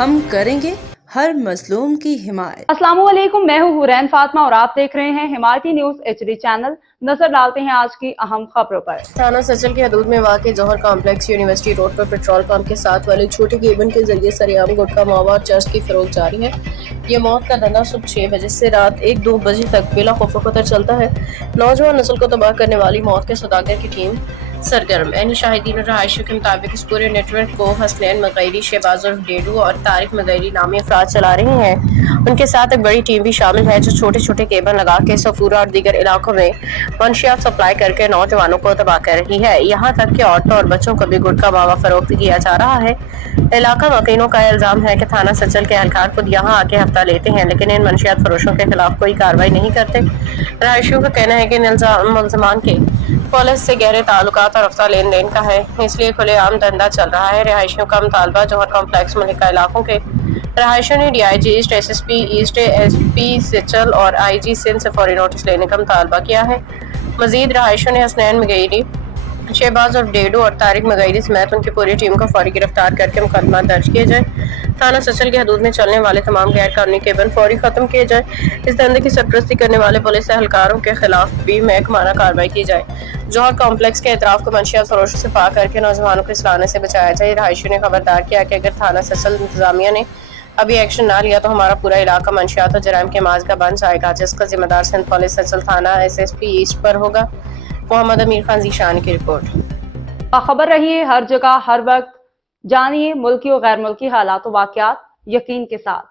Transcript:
ہم کریں گے ہر مظلوم کی حمایت۔ السلام علیکم، میں ہوں حورین فاطمہ اور آپ دیکھ رہے ہیں حمایتی نیوز HD چینل۔ نظر ڈالتے ہیں آج کی اہم خبروں پر۔ تھانہ سچل کی حدود میں واقع جوہر کمپلیکس یونیورسٹی روڈ پر پیٹرول پمپ کے ساتھ والے چھوٹے کیبن کے ذریعے سریعام گٹکا ماوا اور چرس کی فروخت جاری ہے۔ یہ موت کا دھندا صبح 6 بجے سے رات 1-2 بجے تک بلا خوف و خطر چلتا ہے۔ نوجوان نسل کو تباہ کرنے والی موت کے سوداگر کی ٹیم سرگرم۔ عینی شاہدین اور رہائشیوں کے مطابق اس پورے نیٹ ورک کو حسنین مغیری، شہباز عرف ڈیڈو اور طارق مغیری نامی افراد چلا رہے ہیں۔ ان کے ساتھ ایک بڑی ٹیم بھی شامل ہے جو چھوٹے چھوٹے کیبل لگا کے صفورہ اور دیگر علاقوں میں منشیات سپلائی کر کے نوجوانوں کو تباہ کر رہی ہے۔ یہاں تک کہ عورتوں اور بچوں کو بھی گٹکا ماوا فروخت کیا جا رہا ہے۔ علاقہ مکینوں کا الزام ہے کہ تھانہ سچل کے اہلکار خود یہاں آ کے ہفتہ لیتے ہیں لیکن ان منشیات فروشوں کے خلاف کوئی کارروائی نہیں کرتے۔ رہائشیوں کا کہنا ہے کہ ان ملزمان کے پولیس سے گہرے تعلقات اور رفتہ لین دین کا ہے، اس لیے کھلے عام دھندا چل رہا ہے۔ رہائشیوں کا مطالبہ جوہر کمپلیکس ملکہ علاقوں کے رہائشیوں نے DIG east, SSP east, SP Sachal اور IG سندھ سے فوری نوٹس لینے کا مطالبہ کیا ہے۔ مزید رہائشیوں نے حسنین مغیری، شہباز عرف ڈیڈو اور طارق مغیری سمیت ان کی پوری ٹیم کو فوری گرفتار کر کے مقدمات درج کیے جائیں۔ تھانہ سچل کی حدود میں چلنے والے تمام غیر قانونی کیبن فوری ختم کیے جائیں۔ اس دھندے کی سرپرستی کرنے والے پولیس اہلکاروں کے خلاف بھی محکمانہ کارروائی کی جائے۔ جوہر کمپلیکس کے اطراف کو منشیات فروشوں سے پاک کر کے نوجوانوں کو اس لانے سے بچایا جائے۔ رہائشیوں نے خبردار کیا کہ اگر تھانہ سچل انتظامیہ نے ابھی ایکشن نہ لیا تو ہمارا پورا علاقہ منشیات اور جرائم کے ماج کا بن جائے گا، جس کا ذمہ دار سندھ پولیس سچل تھانہ SSP ایسٹ پر ہوگا۔ محمد امیر خان ذیشان کی رپورٹ۔ باخبر رہیے ہر جگہ ہر وقت، جانیے ملکی و غیر ملکی حالات و واقعات یقین کے ساتھ۔